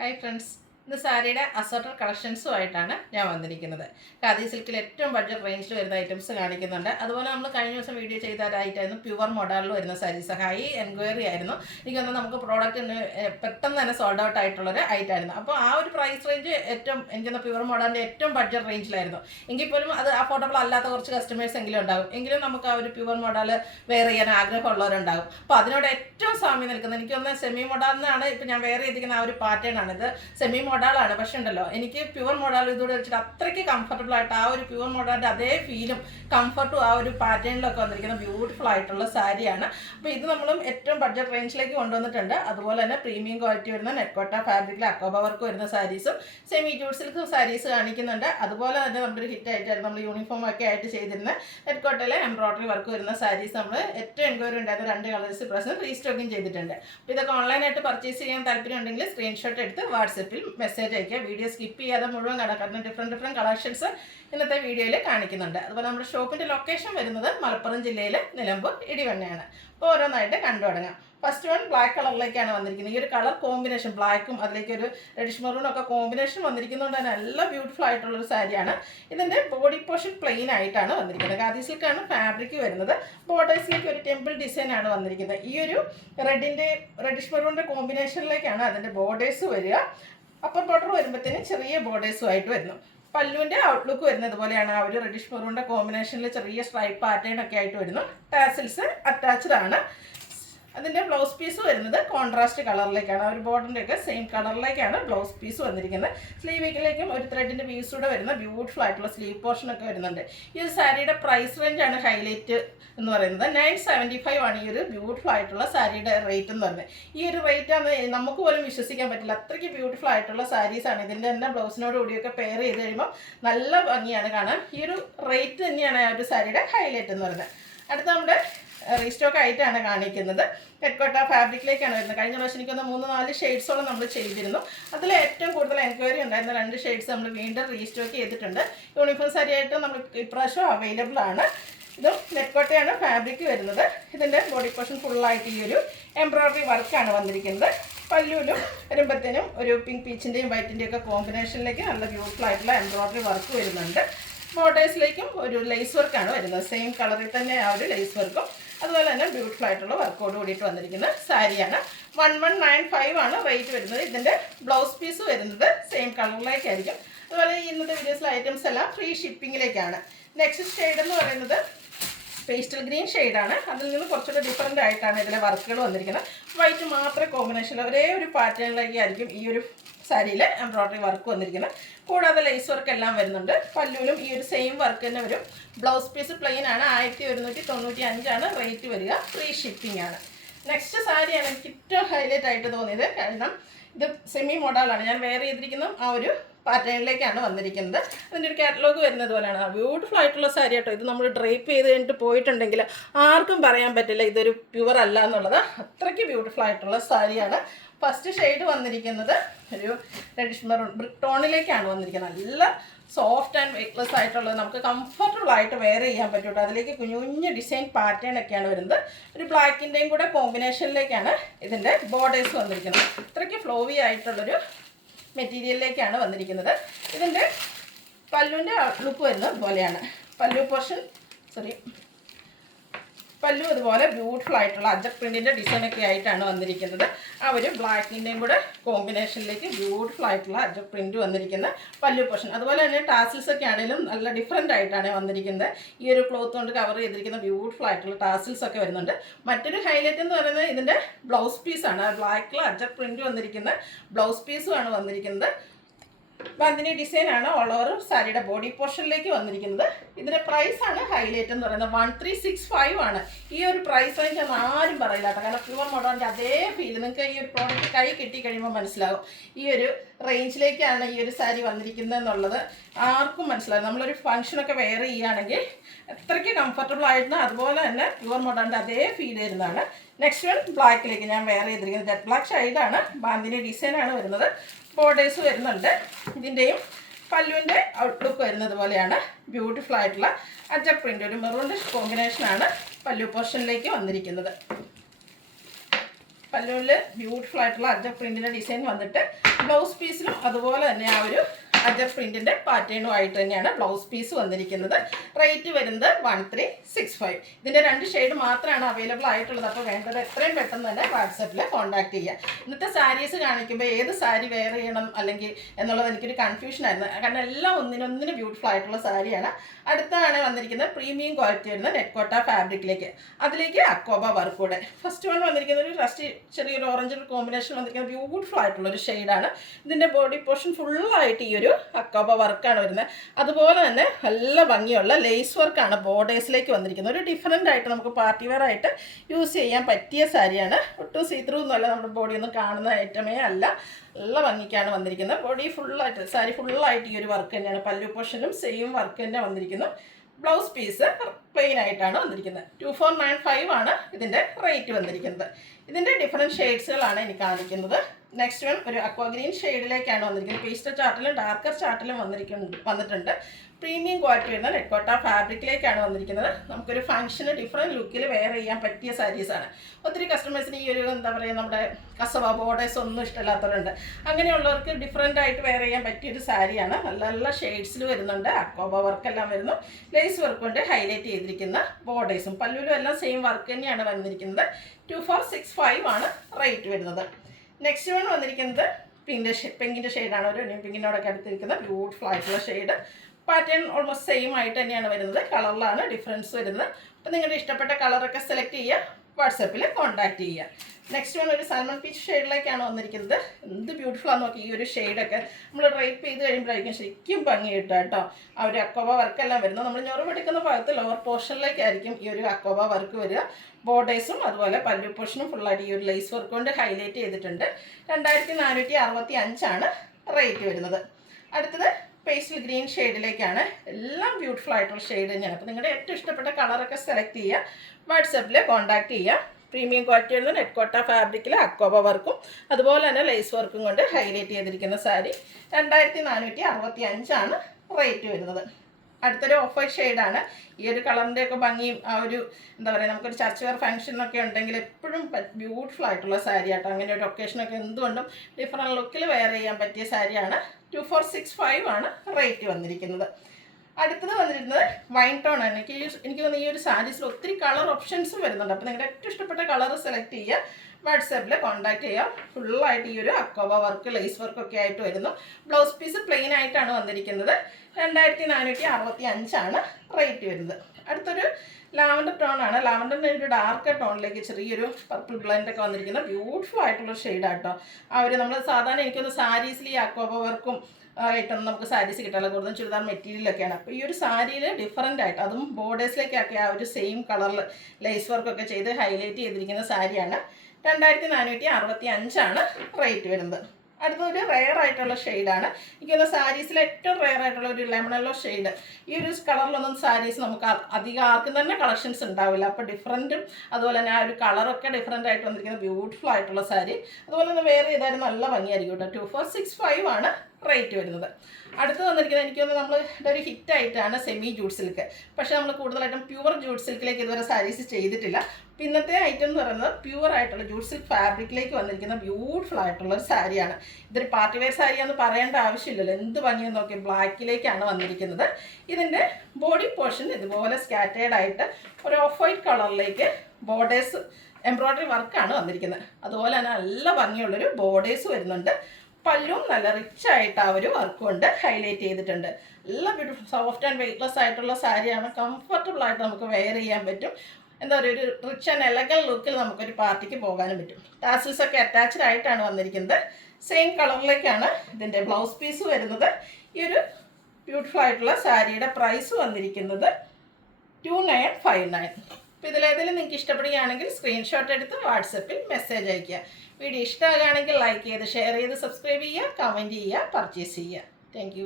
Hi friends, ഇന്ന് സാരിയുടെ assorted കളക്ഷൻസുമായിട്ടാണ് ഞാൻ വന്നിരിക്കുന്നത്. ഖാദി സിൽക്കിൽ ഏറ്റവും ബഡ്ജറ്റ് റേഞ്ചിൽ വരുന്ന ഐറ്റംസ് കാണിക്കുന്നുണ്ട്. അതുപോലെ നമ്മൾ കഴിഞ്ഞ ദിവസം വീഡിയോ ചെയ്ത ഒരായിട്ടായിരുന്നു പ്യുവർ മോഡലിൽ വരുന്ന സാരീസ്. ഹൈ എൻക്വയറി ആയിരുന്നു. എനിക്കൊന്ന് നമുക്ക് പ്രോഡക്റ്റ് പെട്ടെന്ന് തന്നെ സോൾഡ് ഔട്ട് ആയിട്ടുള്ളൊരു ഐറ്റമായിരുന്നു. അപ്പോൾ ആ ഒരു പ്രൈസ് റേഞ്ച് ഏറ്റവും എനിക്കൊന്ന് പ്യുവർ മോഡലിൻ്റെ ഏറ്റവും ബഡ്ജറ്റ് റേഞ്ചിലായിരുന്നു. എങ്കിൽ പോലും അത് അഫോർഡബിൾ അല്ലാത്ത കുറച്ച് കസ്റ്റമേഴ്സ് എങ്കിലും ഉണ്ടാകും. എങ്കിലും നമുക്ക് ആ ഒരു പ്യുവർ മോഡൽ വെയർ ചെയ്യാൻ ആഗ്രഹമുള്ളവരുണ്ടാകും. അപ്പോൾ അതിനോട് ഏറ്റവും സാമ്യം നിൽക്കുന്നത് എനിക്കൊന്ന് സെമി മോഡലിനാണ്. ഇപ്പം ഞാൻ വെയർ ചെയ്തിരിക്കുന്ന ആ ഒരു പാറ്റേൺ ആണ്. ഇത് സെമി മോഡലാണ്, പക്ഷെ ഉണ്ടല്ലോ എനിക്ക് പ്യുവർ മോഡൽ ഇതോടെ വെച്ചിട്ട് അത്രയ്ക്ക് കംഫർട്ടബിൾ ആയിട്ട് ആ ഒരു പ്യുവർ മോഡലിൻ്റെ അതേ ഫീലും കംഫർട്ടും ആ ഒരു പാറ്റേണിലൊക്കെ വന്നിരിക്കുന്ന ബ്യൂട്ടിഫുൾ ആയിട്ടുള്ള സാരിയാണ്. അപ്പോൾ ഇത് നമ്മളും ഏറ്റവും ബഡ്ജറ്റ് റേഞ്ചിലേക്ക് കൊണ്ടുവന്നിട്ടുണ്ട്. അതുപോലെ തന്നെ പ്രീമിയം ക്വാളിറ്റി വരുന്ന നെറ്റ്കോട്ട ഫാബ്രിക്കിൽ അക്കോബ വർക്ക് വരുന്ന സാരീസും സെമി ജൂട്ട് സിൽക്ക് സാരീസ് കാണിക്കുന്നുണ്ട്. അതുപോലെ തന്നെ നമ്മുടെ ഒരു ഹിറ്റ് ആയിട്ടായിരുന്നു നമ്മൾ യൂണിഫോം ഒക്കെ ആയിട്ട് ചെയ്തിരുന്ന നെറ്റ്കോട്ടയിലെ എംബ്രോയിഡറി വർക്ക് വരുന്ന സാരീസ് നമ്മൾ ഏറ്റവും എൻക്വയറി ഉണ്ടായിരുന്ന 2 കളേഴ്സ് പ്രസന്റ് റീസ്റ്റോക്കിങ് ചെയ്തിട്ടുണ്ട്. അപ്പോൾ ഇതൊക്കെ ഓൺലൈനായിട്ട് പർച്ചേസ് ചെയ്യാൻ താല്പര്യം ഉണ്ടെങ്കിൽ സ്ക്രീൻഷോട്ട് എടുത്ത് വാട്സപ്പിൽ മെസ്സേജ് അയക്കുക. വീഡിയോ സ്കിപ്പ് ചെയ്യാതെ മുഴുവൻ കാരണം ഡിഫറെൻറ്റ് കളക്ഷൻസ് ഇന്നത്തെ വീഡിയോയിൽ കാണിക്കുന്നുണ്ട്. അതുപോലെ നമ്മുടെ ഷോപ്പിൻ്റെ ലൊക്കേഷൻ വരുന്നത് മലപ്പുറം ജില്ലയിലെ നിലമ്പൂർ ഇടിവണ്ണയാണ്. അപ്പോൾ ഓരോന്നായിട്ട് കണ്ടു തുടങ്ങാം. ഫസ്റ്റ് വൺ ബ്ലാക്ക് കളറിലേക്കാണ് വന്നിരിക്കുന്നത്. ഈ ഒരു കളർ കോമ്പിനേഷൻ ബ്ലാക്കും അതിലേക്ക് ഒരു റെഡിഷ് മെറൂണും ഒക്കെ കോമ്പിനേഷൻ വന്നിരിക്കുന്നതുകൊണ്ട് തന്നെ നല്ല ബ്യൂട്ടിഫുൾ ആയിട്ടുള്ളൊരു സാരിയാണ്. ഇതിൻ്റെ ബോഡി പോർഷൻ പ്ലെയിൻ ആയിട്ടാണ് വന്നിരിക്കുന്നത്. ഖാദി സിൽക്കാണ് ഫാബ്രിക് വരുന്നത്. ബോർഡേഴ്സിലേക്ക് ഒരു ടെമ്പിൾ ഡിസൈൻ ആണ് വന്നിരിക്കുന്നത്. ഈ ഒരു റെഡിഷ് മെറൂണിൻ്റെ കോമ്പിനേഷനിലേക്കാണ് അതിൻ്റെ ബോർഡേഴ്സ് വരിക. അപ്പർ ബോർഡർ വരുമ്പോഴത്തേനും ചെറിയ ബോർഡേഴ്സുമായിട്ട് വരുന്നു. പല്ലുവിൻ്റെ ഔട്ട്ലുക്ക് വരുന്നത് പോലെയാണ്. ആ ഒരു റെഡിഷ് മെറൂണിൻ്റെ കോമ്പിനേഷനിൽ ചെറിയ സ്ട്രൈപ്പ് പാറ്റേൺ ഒക്കെ ആയിട്ട് വരുന്നു. ടാസിൽസ് അറ്റാച്ച്ഡ് ആണ്. അതിൻ്റെ ബ്ലൗസ് പീസ് വരുന്നത് കോൺട്രാസ്റ്റ് കളറിലേക്കാണ്. ആ ഒരു ബോർഡറിൻ്റെ ഒക്കെ സെയിം കളറിലേക്കാണ് ബ്ലൗസ് പീസ് വന്നിരിക്കുന്നത്. സ്ലീവിലേക്കും ഒരു ത്രെഡിൻ്റെ പീസ് കൂടെ വരുന്ന ബ്യൂട്ടിഫുൾ ആയിട്ടുള്ള സ്ലീവ് പോർഷൻ ഒക്കെ വരുന്നുണ്ട്. ഈ ഒരു സാരിയുടെ പ്രൈസ് റേഞ്ചാണ് ഹൈലൈറ്റ് എന്ന് പറയുന്നത്. 975 ആണ് ഈ ഒരു ബ്യൂട്ടിഫുൾ ആയിട്ടുള്ള സാരിയുടെ റേറ്റ് എന്ന് പറയുന്നത്. ഈ ഒരു റേറ്റ് ആണ് നമുക്ക് പോലും വിശ്വസിക്കാൻ പറ്റില്ല. അത്രയ്ക്ക് ബ്യൂട്ടിഫുൾ ആയിട്ടുള്ള സാരീസാണ്. ഇതിൻ്റെ തന്നെ ബ്ലൗസിനോട് കൂടിയൊക്കെ പെയർ ചെയ്ത് കഴിയുമ്പോൾ നല്ല ഭംഗിയാണ് കാണാൻ. ഈ ഒരു റേറ്റ് തന്നെയാണ് ആ ഒരു സാരിയുടെ ഹൈലൈറ്റ് എന്ന് പറയുന്നത്. അടുത്ത നമ്മുടെ റീസ്റ്റോക്ക് ആയിട്ടാണ് കാണിക്കുന്നത്. നെറ്റ്കോട്ട ഫാബ്രിക്കിലേക്കാണ് വരുന്നത്. കഴിഞ്ഞ പ്രാവശ്യം എനിക്കൊന്ന് 3-4 ഷെയ്ഡ്സോളം നമ്മൾ ചെയ്തിരുന്നു. അതിൽ ഏറ്റവും കൂടുതൽ എൻക്വയറി ഉണ്ടായിരുന്ന 2 ഷെയ്ഡ്സ് നമ്മൾ വീണ്ടും റീസ്റ്റോക്ക് ചെയ്തിട്ടുണ്ട്. യൂണിഫോം സാരി ആയിട്ട് നമ്മൾ ഇപ്രാവശ്യം അവൈലബിൾ ആണ്. ഇതും നെറ്റ്കോട്ടയാണ് ഫാബ്രിക് വരുന്നത്. ഇതിൻ്റെ ബോഡി പോർഷൻ ഫുള്ളായിട്ട് ഈ ഒരു എംബ്രോയിഡറി വർക്കാണ് വന്നിരിക്കുന്നത്. പല്ലുവിലും വരുമ്പോഴത്തേനും ഒരു പിങ്ക് പീച്ചിൻ്റെയും വൈറ്റിൻ്റെയും ഒക്കെ കോമ്പിനേഷനിലേക്ക് നല്ല ബ്യൂട്ടിഫുൾ ആയിട്ടുള്ള എംബ്രോയിഡറി വർക്ക് വരുന്നുണ്ട്. ബോർഡേഴ്സിലേക്കും ഒരു ലേസ് വർക്കാണ് വരുന്നത്. സെയിം കളറിൽ തന്നെ ആ ഒരു ലേസ് വർക്കും അതുപോലെ തന്നെ ബ്യൂട്ടിഫുൾ ആയിട്ടുള്ള വർക്കോട് കൂടിയിട്ട് വന്നിരിക്കുന്ന സാരിയാണ്. 1195 ആണ് റേറ്റ് വരുന്നത്. ഇതിൻ്റെ ബ്ലൗസ് പീസ് വരുന്നത് സെയിം കളറിലേക്കായിരിക്കും. അതുപോലെ ഇന്നത്തെ വീഡിയോസിലെ ഐറ്റംസ് എല്ലാം ഫ്രീ ഷിപ്പിങ്ങിലേക്കാണ്. നെക്സ്റ്റ് ഷെയ്ഡ് എന്ന് പറയുന്നത് പേസ്റ്റൽ ഗ്രീൻ ഷെയ്ഡാണ്. അതിൽ നിന്ന് കുറച്ചുകൂടെ ഡിഫറൻ്റ് ആയിട്ടാണ് ഇതിലെ വർക്കുകൾ വന്നിരിക്കുന്നത്. വൈറ്റ് മാത്രമേ കോമ്പിനേഷനിൽ ഒരേ ഒരു പാറ്റേണിലേക്കായിരിക്കും ഈ ഒരു സാരിയിൽ എംബ്രോയിഡറി വർക്ക് വന്നിരിക്കുന്നത്. കൂടാതെ ലേസ് വർക്ക് എല്ലാം വരുന്നുണ്ട്. പല്ലുവിലും ഈ ഒരു സെയിം വർക്ക് തന്നെ വരും. ബ്ലൗസ് പീസ് പ്ലെയിൻ ആണ്. 1195 ആണ് റേറ്റ് വരിക. ഫ്രീ ഷിപ്പിംഗ് ആണ്. നെക്സ്റ്റ് സാരിയാണ് എനിക്ക് ഏറ്റവും ഹൈലൈറ്റ് ആയിട്ട് തോന്നിയത്. കാരണം ഇത് സെമി മോഡലാണ്. ഞാൻ വെയർ ചെയ്തിരിക്കുന്ന ആ ഒരു പാറ്റേണിലേക്കാണ് വന്നിരിക്കുന്നത്. അതിൻ്റെ ഒരു കാറ്റലോഗ് വരുന്നത് പോലെയാണ്. ബ്യൂട്ടിഫുൾ ആയിട്ടുള്ള സാരി കേട്ടോ. ഇത് നമ്മൾ ഡ്രേപ്പ് ചെയ്ത് കഴിഞ്ഞിട്ട് പോയിട്ടുണ്ടെങ്കിൽ ആർക്കും പറയാൻ പറ്റില്ല ഇതൊരു പ്യുവർ അല്ല എന്നുള്ളത്. അത്രയ്ക്ക് ബ്യൂട്ടിഫുൾ ആയിട്ടുള്ള സാരിയാണ്. ഫസ്റ്റ് ഷെയ്ഡ് വന്നിരിക്കുന്നത് ഒരു റെഡിഷ് മെറൂൺ ബ്രിക്ക് ടോണിലേക്കാണ് വന്നിരിക്കുന്നത്. നല്ല സോഫ്റ്റ് ആൻഡ് വെയ്റ്റ്ലെസ് ആയിട്ടുള്ളത്, നമുക്ക് കംഫർട്ടബിൾ ആയിട്ട് വെയർ ചെയ്യാൻ പറ്റുള്ളൂ. അതിലേക്ക് കുഞ്ഞു കുഞ്ഞു ഡിസൈൻ പാറ്റേൺ ഒക്കെയാണ് വരുന്നത്. ഒരു ബ്ലാക്കിൻ്റെയും കൂടെ കോമ്പിനേഷനിലേക്കാണ് ഇതിൻ്റെ ബോർഡേഴ്സ് വന്നിരിക്കുന്നത്. അത്രയ്ക്ക് ഫ്ലോവി ആയിട്ടുള്ളൊരു മെറ്റീരിയലിലേക്കാണ് വന്നിരിക്കുന്നത്. ഇതിൻ്റെ പല്ലുവിൻ്റെ ലുക്ക് വരുന്നത് പോലെയാണ്. പല്ലു അതുപോലെ ബ്യൂട്ടിഫുൾ ആയിട്ടുള്ള അജക് പ്രിൻറ്റിൻ്റെ ഡിസൈനൊക്കെ ആയിട്ടാണ് വന്നിരിക്കുന്നത്. ആ ഒരു ബ്ലാക്കിൻ്റെയും കൂടെ കോമ്പിനേഷനിലേക്ക് ബ്യൂട്ടിഫുൾ ആയിട്ടുള്ള അജക് പ്രിൻറ്റ് വന്നിരിക്കുന്ന പല്ലു പോർഷൻ. അതുപോലെ തന്നെ ടാസിൽസ് ഒക്കെ ആണെങ്കിലും നല്ല ഡിഫറെൻ്റ് ആയിട്ടാണ് വന്നിരിക്കുന്നത്. ഈ ഒരു ക്ലോത്ത് കൊണ്ട് കവർ ചെയ്തിരിക്കുന്ന ബ്യൂട്ടിഫുൾ ആയിട്ടുള്ള ടാസിൽസ് ഒക്കെ വരുന്നുണ്ട്. മറ്റൊരു ഹൈലൈറ്റ് എന്ന് പറയുന്നത് ഇതിൻ്റെ ബ്ലൗസ് പീസാണ്. ബ്ലാക്കിൽ അജക് പ്രിൻറ്റ് വന്നിരിക്കുന്ന ബ്ലൗസ് പീസുമാണ് വന്നിരിക്കുന്നത്. ബന്ദിനി ഡിസൈനാണ് ഓൾ ഓവർ സാരിയുടെ ബോഡി പോർഷനിലേക്ക് വന്നിരിക്കുന്നത്. ഇതിൻ്റെ പ്രൈസാണ് ഹൈലൈറ്റ് എന്ന് പറയുന്നത്. 1365 ആണ്. ഈ ഒരു പ്രൈസ് റേഞ്ച് ഒന്നും ആരും പറയില്ല കേട്ടോ. കാരണം പ്യുവർ മോഡലിൻ്റെ അതേ ഫീൽ നിങ്ങൾക്ക് ഈ ഒരു പ്രോഡക്റ്റ് കൈ കിട്ടി കഴിയുമ്പോൾ മനസ്സിലാകും ഈ ഒരു റേഞ്ചിലേക്കാണ് ഈ ഒരു സാരി വന്നിരിക്കുന്നത് എന്നുള്ളത് ആർക്കും മനസ്സിലാകും. നമ്മളൊരു ഫംഗ്ഷനൊക്കെ വെയർ ചെയ്യുകയാണെങ്കിൽ എത്രയ്ക്ക് കംഫർട്ടബിൾ ആയിട്ട് അതുപോലെ തന്നെ പ്യുവർ മോഡലിൻ്റെ അതേ ഫീൽ വരുന്നതാണ്. നെക്സ്റ്റ് വൺ ബ്ലാക്കിലേക്ക് ഞാൻ വെയർ ചെയ്തിരിക്കുന്നത് ജെറ്റ് ബ്ലാക്ക് ഷെയ്ഡാണ്. ബാന്തിനി ഡിസൈനാണ് വരുന്നത്. ബോർഡേഴ്സ് വരുന്നുണ്ട്. ഇതിൻ്റെയും പല്ലുവിൻ്റെ ഔട്ട്ലുക്ക് വരുന്നത് പോലെയാണ്. ബ്യൂട്ടിഫുൾ ആയിട്ടുള്ള അജക് പ്രിൻ്റ് ഒരു മെറൂണിൻ്റെ കോമ്പിനേഷനാണ് പല്ലു പോർഷനിലേക്ക് വന്നിരിക്കുന്നത്. പല്ലുവിൽ ബ്യൂട്ടിഫുൾ ആയിട്ടുള്ള അജർ പ്രിൻറ്റിൻ്റെ ഡിസൈൻ വന്നിട്ട് ബ്ലൗസ് പീസിലും അതുപോലെ തന്നെ ആ ഒരു അജർ പ്രിൻറ്റിൻ്റെ പാറ്റേണുമായിട്ട് തന്നെയാണ് ബ്ലൗസ് പീസ് വന്നിരിക്കുന്നത്. റേറ്റ് വരുന്നത് 1365. ഇതിൻ്റെ 2 ഷെയ്ഡ് മാത്രമാണ് അവൈലബിൾ ആയിട്ടുള്ളത്. അപ്പോൾ വേണ്ടത് എത്രയും പെട്ടെന്ന് തന്നെ വാട്സപ്പിൽ കോൺടാക്ട് ചെയ്യുക. ഇന്നത്തെ സാരീസ് കാണിക്കുമ്പോൾ ഏത് സാരി വെയർ ചെയ്യണം അല്ലെങ്കിൽ എന്നുള്ളത് എനിക്കൊരു കൺഫ്യൂഷൻ ആയിരുന്നു. കാരണം എല്ലാം ഒന്നിനൊന്നിന് ബ്യൂട്ടിഫുൾ ആയിട്ടുള്ള സാരിയാണ്. അടുത്താണ് വന്നിരിക്കുന്നത് പ്രീമിയം ക്വാളിറ്റി വരുന്ന നെറ്റ്കോട്ട ഫാബ്രിക്കിലേക്ക്, അതിലേക്ക് അക്കോബ വർക്ക് കൂടെ. ഫസ്റ്റ് വൺ വന്നിരിക്കുന്നത് ഒരു റസ്റ്റ് ചെറിയൊരു ഓറഞ്ച് കോമ്പിനേഷൻ വന്നിരിക്കുന്നത് ബ്യൂട്ടിഫുൾ ആയിട്ടുള്ളൊരു ഷെയ്ഡാണ്. ഇതിൻ്റെ ബോഡി പോർഷൻ ഫുള്ളായിട്ട് ഈ ഒരു അക്കോബ വർക്കാണ് വരുന്നത്. അതുപോലെ തന്നെ നല്ല ഭംഗിയുള്ള ലേസ് വർക്കാണ് ബോർഡേഴ്സിലേക്ക് വന്നിരിക്കുന്നത്. ഒരു ഡിഫറൻ്റ് ആയിട്ട് നമുക്ക് പാർട്ടി വെയർ ആയിട്ട് യൂസ് ചെയ്യാൻ പറ്റിയ സാരിയാണ്. ഒട്ടും സീത്രൂ ഒന്നുമല്ല, നമ്മുടെ ബോഡി ഒന്നും കാണുന്ന ഐറ്റമേ അല്ല. നല്ല ഭംഗിക്കാണ് വന്നിരിക്കുന്നത്. ബോഡി ഫുള്ളായിട്ട് സാരി ഫുള്ളായിട്ട് ഈ ഒരു വർക്ക് തന്നെയാണ്. പല്ലു പോർഷനും സെയിം വർക്ക് തന്നെ വന്നിരിക്കുന്നു. ബ്ലൗസ് പീസ് പ്ലെയിൻ ആയിട്ടാണ് വന്നിരിക്കുന്നത്. 2495 ആണ് ഇതിൻ്റെ റേറ്റ് വന്നിരിക്കുന്നത്. ഇതിൻ്റെ ഡിഫറെൻറ്റ് ഷെയ്ഡ്സുകളാണ് എനിക്ക് കാണിക്കുന്നത്. നെക്സ്റ്റ് വൺ ഒരു അക്വാ ഗ്രീൻ ഷെയ്ഡിലേക്കാണ് വന്നിരിക്കുന്നത്. പേസ്റ്റൽ ചാർട്ടിലും ഡാർക്കർ ചാർട്ടിലും വന്നിട്ടുണ്ട്. പ്രീമിയം ക്വാളിറ്റി വരുന്ന നെറ്റ്കോട്ട ഫാബ്രിക്കിലേക്കാണ് വന്നിരിക്കുന്നത്. നമുക്കൊരു ഫംഗ്ഷന് ഡിഫറെൻറ്റ് ലുക്കിൽ വെയർ ചെയ്യാൻ പറ്റിയ സാരീസാണ്. ഒത്തിരി കസ്റ്റമേഴ്സിന് ഈ ഒരു എന്താ പറയുക നമ്മുടെ കസവ ബോർഡേഴ്സ് ഒന്നും ഇഷ്ടമില്ലാത്തവരുണ്ട്. അങ്ങനെയുള്ളവർക്ക് ഡിഫറെൻ്റ് ആയിട്ട് വെയർ ചെയ്യാൻ പറ്റിയൊരു സാരിയാണ്. നല്ല നല്ല ഷെയ്ഡ്സിൽ വരുന്നുണ്ട്. അക്കോബ വർക്കെല്ലാം വരുന്നു. ലേസ് വർക്ക് കൊണ്ട് ഹൈലൈറ്റ് ചെയ്തിരിക്കുന്ന ബോർഡേഴ്സും പല്ലുവിലും എല്ലാം സെയിം വർക്ക് തന്നെയാണ് വന്നിരിക്കുന്നത്. 2465 ആണ് റേറ്റ് വരുന്നത്. നെക്സ്റ്റ് വൺ വന്നിരിക്കുന്നത് പിങ്കിൻ്റെ ഷെയ്ഡാണ്. ഒരു പിങ്കിനോടൊക്കെ അടുത്തിരിക്കുന്ന ബ്യൂട്ടിഫുൾ ആയിട്ടുള്ള ഷെയ്ഡ്. പാറ്റേൺ ഓൾമോസ്റ്റ് സെയിം ആയിട്ട് തന്നെയാണ് വരുന്നത്. കളറിലാണ് ഡിഫറൻസ് വരുന്നത്. അപ്പോൾ നിങ്ങളുടെ ഇഷ്ടപ്പെട്ട കളറൊക്കെ സെലക്ട് ചെയ്യുക, വാട്സപ്പിൽ കോൺടാക്റ്റ് ചെയ്യുക. നെക്സ്റ്റ് വൺ ഒരു സാൽമൺ പീച്ച് ഷെയ്ഡിലേക്കാണ് വന്നിരിക്കുന്നത്. എന്ത് ബ്യൂട്ടിഫുൾ ആണെന്ന് നോക്കി. ഈ ഒരു ഷെയ്ഡൊക്കെ നമ്മൾ ഡ്രൈപ്പ് ചെയ്ത് കഴിയുമ്പോഴായിരിക്കും ശരിക്കും ഭംഗി കിട്ടുക കേട്ടോ. ആ ഒരു അക്കോബ വർക്കെല്ലാം വരുന്നത് നമ്മൾ ഞൊറുപെടുക്കുന്ന ഭാഗത്ത് ലോവർ പോർഷനിലേക്കായിരിക്കും ഈ ഒരു അക്കോബ വർക്ക് വരിക. ബോർഡേഴ്സും അതുപോലെ പല്ലു പോർഷനും ഫുള്ളായിട്ട് ഈ ഒരു ലേസ് വർക്ക് കൊണ്ട് ഹൈലൈറ്റ് ചെയ്തിട്ടുണ്ട്. 2465 ആണ് റേറ്റ് വരുന്നത്. അടുത്തത് പേസ്റ്റൽ ഗ്രീൻ ഷെയ്ഡിലേക്കാണ്. എല്ലാം ബ്യൂട്ടിഫുൾ ആയിട്ടുള്ള ഷെയ്ഡ് തന്നെയാണ്. അപ്പോൾ നിങ്ങളുടെ ഏറ്റവും ഇഷ്ടപ്പെട്ട കളറൊക്കെ സെലക്ട് ചെയ്യുക, വാട്സപ്പിൽ കോൺടാക്റ്റ് ചെയ്യുക. പ്രീമിയം ക്വാളിറ്റി വരുന്ന നെറ്റ്കോട്ട ഫാബ്രിക്കിൽ അക്കോബ വർക്കും അതുപോലെ തന്നെ ലേസ് വർക്കും കൊണ്ട് ഹൈലൈറ്റ് ചെയ്തിരിക്കുന്ന സാരി 2465 ആണ് റേറ്റ് വരുന്നത്. അടുത്തൊരു ഓഫ് വൈറ്റ് ഷെയ്ഡാണ്. ഈ ഒരു കളറിൻ്റെയൊക്കെ ഭംഗിയും ആ ഒരു എന്താ പറയുക നമുക്കൊരു ചർച്ച് വെയർ ഫംഗ്ഷനൊക്കെ ഉണ്ടെങ്കിൽ എപ്പോഴും ബ്യൂട്ടിഫുൾ ആയിട്ടുള്ള സാരി ആട്ടോ. അങ്ങനെ ഒരു ഒക്കേഷനൊക്കെ എന്തുകൊണ്ടും ഡിഫറെൻറ്റ് ലുക്കിൽ വെയർ ചെയ്യാൻ പറ്റിയ സാരിയാണ്. 2465 ആണ് റേറ്റ് വന്നിരിക്കുന്നത്. അടുത്തത് വന്നിരുന്നത് വൈൻ ടോൺ ആണ്. എനിക്ക് തോന്നുന്നു ഈ ഒരു സാരീസിൽ ഒത്തിരി കളർ ഓപ്ഷൻസും വരുന്നുണ്ട്. അപ്പോൾ നിങ്ങളുടെ ഏറ്റവും ഇഷ്ടപ്പെട്ട കളർ സെലക്ട് ചെയ്യുക, വാട്സാപ്പിൽ കോൺടാക്ട് ചെയ്യുക. ഫുള്ളായിട്ട് ഈ ഒരു അക്കോബ വർക്ക് ലേസ് വർക്കൊക്കെ ആയിട്ട് വരുന്നു. ബ്ലൗസ് പീസ് പ്ലെയിൻ ആയിട്ടാണ് വന്നിരിക്കുന്നത്. 2465 ആണ് റേറ്റ് വരുന്നത്. അടുത്തൊരു ലാവൻഡർ ടോൺ ആണ്. ലാവൻഡറിൻ്റെ ഒരു ഡാർക്ക് ടോണിലേക്ക് ചെറിയൊരു പർപ്പിൾ ബ്ലെൻഡൊക്കെ വന്നിരിക്കുന്ന ബ്യൂട്ടിഫുൾ ആയിട്ടുള്ള ഷെയ്ഡാട്ടോ. ആ ഒരു നമ്മൾ സാധാരണ എനിക്കൊന്ന് സാരീസിൽ ഈ അക്കോബ വർക്കും ആയിട്ടൊന്നും നമുക്ക് സാരീസ് കിട്ടാനുള്ള കൂടുതലും ചുരിദാർ മെറ്റീരിയലൊക്കെയാണ്. അപ്പോൾ ഈ ഒരു സാരിയിൽ ഡിഫറൻ്റ് ആയിട്ട് അതും ബോർഡേഴ്സിലേക്കൊക്കെ ആ ഒരു സെയിം കളറിൽ ലേസ് വർക്കൊക്കെ ചെയ്ത് ഹൈലൈറ്റ് ചെയ്തിരിക്കുന്ന സാരിയാണ്. 2465 ആണ് റേറ്റ് വരുന്നത്. അടുത്തൊരു റെയർ ആയിട്ടുള്ള ഷെയ്ഡാണ്. എനിക്കൊന്ന് സാരീസിൽ ഏറ്റവും റെയർ ആയിട്ടുള്ള ഒരു ലെമൺ യെല്ലോ ഷെയ്ഡ്. ഈ ഒരു കളറിലൊന്നും സാരീസ് നമുക്ക് അധികം ആർക്കും തന്നെ കളക്ഷൻസ് ഉണ്ടാവില്ല. അപ്പോൾ ഡിഫറൻറ്റും അതുപോലെ തന്നെ ആ ഒരു കളറൊക്കെ ഡിഫറൻ്റ് ആയിട്ട് വന്നിരിക്കുന്ന ബ്യൂട്ടിഫുൾ ആയിട്ടുള്ള സാരി. അതുപോലെ തന്നെ വേറെ ചെയ്താലും നല്ല ഭംഗിയായിരിക്കും കേട്ടോ. 2465 ആണ് റേറ്റ് വരുന്നത്. അടുത്ത് വന്നിരിക്കുന്നത് എനിക്കൊന്ന് നമ്മളുടെ ഒരു ഹിറ്റായിട്ടാണ് സെമി ജൂട്ട് സിൽക്ക്. പക്ഷേ നമ്മൾ കൂടുതലായിട്ടും പ്യുവർ ജൂട്ട് സിൽക്കിലേക്ക് ഇതുവരെ സാരീസ് ചെയ്തിട്ടില്ല. പിന്നത്തെ ഐറ്റം എന്ന് പറയുന്നത് പ്യുവർ ആയിട്ടുള്ള ജൂട്ട് സിൽക്ക് ഫാബ്രിക്കിലേക്ക് വന്നിരിക്കുന്ന ബ്യൂട്ടിഫുൾ ആയിട്ടുള്ള ഒരു സാരിയാണ്. ഇതൊരു പാർട്ടി വെയർ സാരിയാണെന്ന് പറയേണ്ട ആവശ്യമില്ലല്ലോ. എന്ത് ഭംഗിയെന്ന് നോക്കി. ബ്ലാക്കിലേക്കാണ് വന്നിരിക്കുന്നത്. ഇതിൻ്റെ ബോഡി പോർഷൻ ഇതുപോലെ സ്കാറ്റേഡ് ആയിട്ട് ഒരു ഓഫ് വൈറ്റ് കളറിലേക്ക് ബോർഡേഴ്സ് എംബ്രോയ്ഡറി വർക്കാണ് വന്നിരിക്കുന്നത്. അതുപോലെ തന്നെ നല്ല ഭംഗിയുള്ളൊരു ബോർഡേഴ്സ് വരുന്നുണ്ട്. പല്ലും നല്ല റിച്ച് ആയിട്ട് ആ ഒരു വർക്ക് കൊണ്ട് ഹൈലൈറ്റ് ചെയ്തിട്ടുണ്ട്. നല്ല ബ്യൂട്ടിഫുൾ സോഫ്റ്റ് ആൻഡ് വെയ്റ്റ്ലെസ് ആയിട്ടുള്ള സാരിയാണ്. കംഫർട്ടബിൾ ആയിട്ട് നമുക്ക് വെയർ ചെയ്യാൻ പറ്റും. എന്താ പറയുക ഒരു റിച്ച് ആൻഡ് എലഗൻ ലുക്കിൽ നമുക്കൊരു പാർട്ടിക്ക് പോകാനും പറ്റും. ടാസിൽസ് ഒക്കെ അറ്റാച്ച്ഡ് ആയിട്ടാണ് വന്നിരിക്കുന്നത്. സെയിം കളറിലേക്കാണ് ഇതിൻ്റെ ബ്ലൗസ് പീസ് വരുന്നത്. ഈ ഒരു ബ്യൂട്ടിഫുൾ ആയിട്ടുള്ള സാരിയുടെ പ്രൈസ് വന്നിരിക്കുന്നത് 2959. അപ്പോൾ ഇതിലേതെങ്കിലും നിങ്ങൾക്ക് ഇഷ്ടപ്പെടുകയാണെങ്കിൽ സ്ക്രീൻഷോട്ട് എടുത്ത് വാട്സപ്പിൽ മെസ്സേജ് അയയ്ക്കുക. വീഡിയോ ഇഷ്ടമാകുകയാണെങ്കിൽ ലൈക്ക് ചെയ്ത് ഷെയർ ചെയ്ത് സബ്സ്ക്രൈബ് ചെയ്യുക, കമൻറ്റ് ചെയ്യുക, പർച്ചേസ് ചെയ്യുക. താങ്ക്